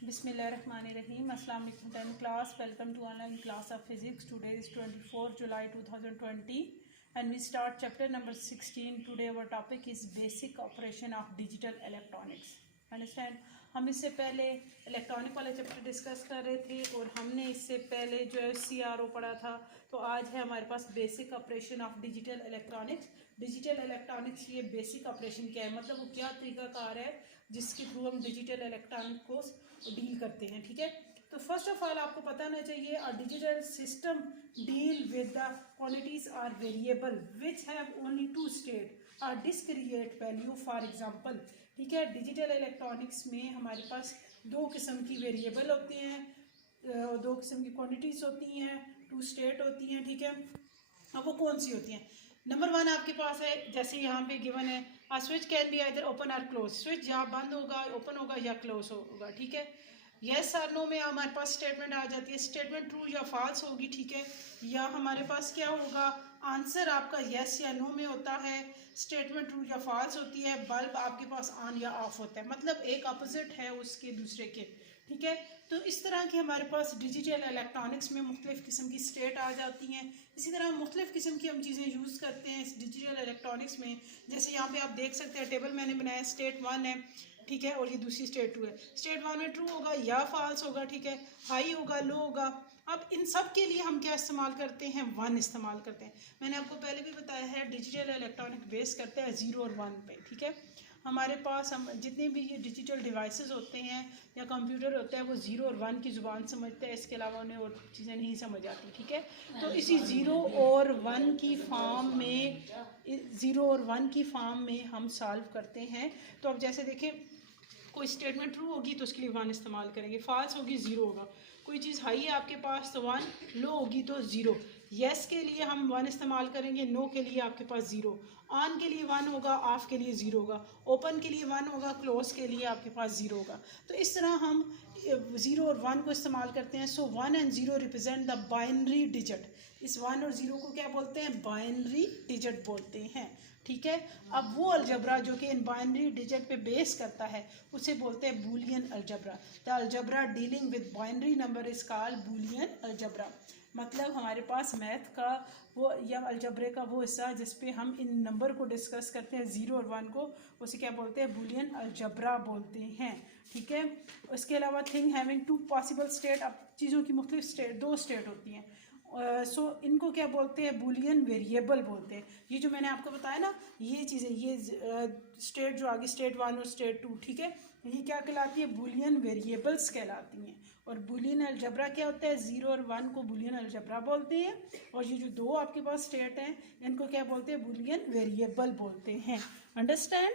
Bismillahirrahmanirrahim. Assalamu alaikum 10th class. Welcome to online class of physics. Today is 24 July 2020 and we start chapter number 16. Today our topic is basic operation of digital electronics. Understand? हम इससे पहले electronic वाले chapter discuss कर रहे थे और हमने इससे पहले जो है CRO पढ़ा था। तो आज है हमारे पास basic operation of digital electronics. Digital electronics ये बेसिक ऑपरेशन क्या है, मतलब वो क्या तरीकाकार है जिसके थ्रू हम डिजिटल इलेक्ट्रॉनिक को डील करते हैं। ठीक है, तो फर्स्ट ऑफ ऑल आपको पता होना चाहिए a digital system deal with the quantities or variables which have only two state a discrete value for example. ठीक है, डिजिटल इलेक्ट्रॉनिक्स में हमारे पास दो किस्म की वेरिएबल होती हैं, दो किस्म की क्वांटिटीज होती हैं, टू स्टेट होती हैं। ठीक है, अब वो कौन सी होती हैं? नंबर वन आपके पास है, जैसे यहाँ पे गिवन है a switch can be either open or close. Switch या बंद होगा, ओपन होगा या क्लोज होगा। ठीक है, यस और नो में हमारे पास स्टेटमेंट आ जाती है, स्टेटमेंट ट्रू या फॉल्स होगी। ठीक है, या हमारे पास क्या होगा, आंसर आपका यस या नो में होता है, स्टेटमेंट ट्रू या फॉल्स होती है, बल्ब आपके पास ऑन या ऑफ होता है, मतलब एक अपोजिट है उसके दूसरे के। ठीक है, तो इस तरह के हमारे पास डिजिटल इलेक्ट्रॉनिक्स में मुख्तलिफ़ किस्म की स्टेट आ जाती हैं। इसी तरह मुख्तलिफ़ किस्म की हम चीज़ें यूज़ करते हैं इस डिजिटल इलेक्ट्रॉनिक्स में। जैसे यहाँ पे आप देख सकते हैं, टेबल मैंने बनाया, स्टेट 1 है। ठीक है, और ये दूसरी स्टेट 2 है। स्टेट 1 में ट्रू होगा या फॉल्स होगा। ठीक है, हाई होगा, लो होगा। अब इन सब के लिए हम क्या इस्तेमाल करते हैं, 1 इस्तेमाल करते हैं। मैंने आपको पहले भी बताया है डिजिटल इलेक्ट्रॉनिक बेस करते हैं 0 और 1 पे। ठीक है, हमारे पास हम जितने भी ये डिजिटल डिवाइसेस होते हैं या कंप्यूटर होता है वो 0 और 1 की ज़ुबान समझते हैं, इसके अलावा उन्हें और चीज़ें नहीं समझ आती। ठीक है, तो इसी 0 और 1 की फॉर्म में, 0 और 1 की फॉर्म में हम सॉल्व करते हैं। तो अब जैसे देखें, कोई स्टेटमेंट ट्रू होगी तो उसके लिए 1 इस्तेमाल करेंगे, फॉल्स होगी 0 होगा। कोई चीज़ हाई है आपके पास तो 1, लो होगी तो 0। येस के लिए हम 1 इस्तेमाल करेंगे, नो के लिए आपके पास 0, ऑन के लिए 1 होगा, ऑफ के लिए 0 होगा, ओपन के लिए 1 होगा, क्लोज के लिए आपके पास 0 होगा। तो इस तरह हम 0 और 1 को इस्तेमाल करते हैं। सो 1 and 0 represent the binary digit. इस 1 और 0 को क्या बोलते हैं, बाइनरी डिजिट बोलते हैं। ठीक है, अब वो अलजबरा जो कि इन बाइनरी डिजिट पे बेस करता है उसे बोलते हैं Boolean algebra. The algebra dealing with binary number is called Boolean algebra. मतलब हमारे पास मैथ का वो या अलजबरे का वो हिस्सा जिस पे हम इन नंबर को डिस्कस करते हैं 0 और 1 को, उसे क्या बोलते हैं, बूलियन अलजबरा बोलते हैं। ठीक है, इसके अलावा thing having two possible state, अब चीज़ों की मुख्तलिफ स्टेट, दो स्टेट होती हैं। सो इनको क्या बोलते हैं, बूलियन वेरिएबल बोलते हैं। ये जो मैंने आपको बताया ना, ये चीज़ें, ये स्टेट जो आगे स्टेट 1 और स्टेट 2, ठीक है, ये क्या कहलाती है, बूलियन वेरिएबल्स कहलाती हैं। और बूलियन अलजबरा क्या होता है, 0 और 1 को बूलियन अलजबरा बोलते हैं, और ये जो दो आपके पास स्टेट हैं इनको क्या बोलते हैं, बूलियन वेरिएबल बोलते हैं। अंडरस्टैंड?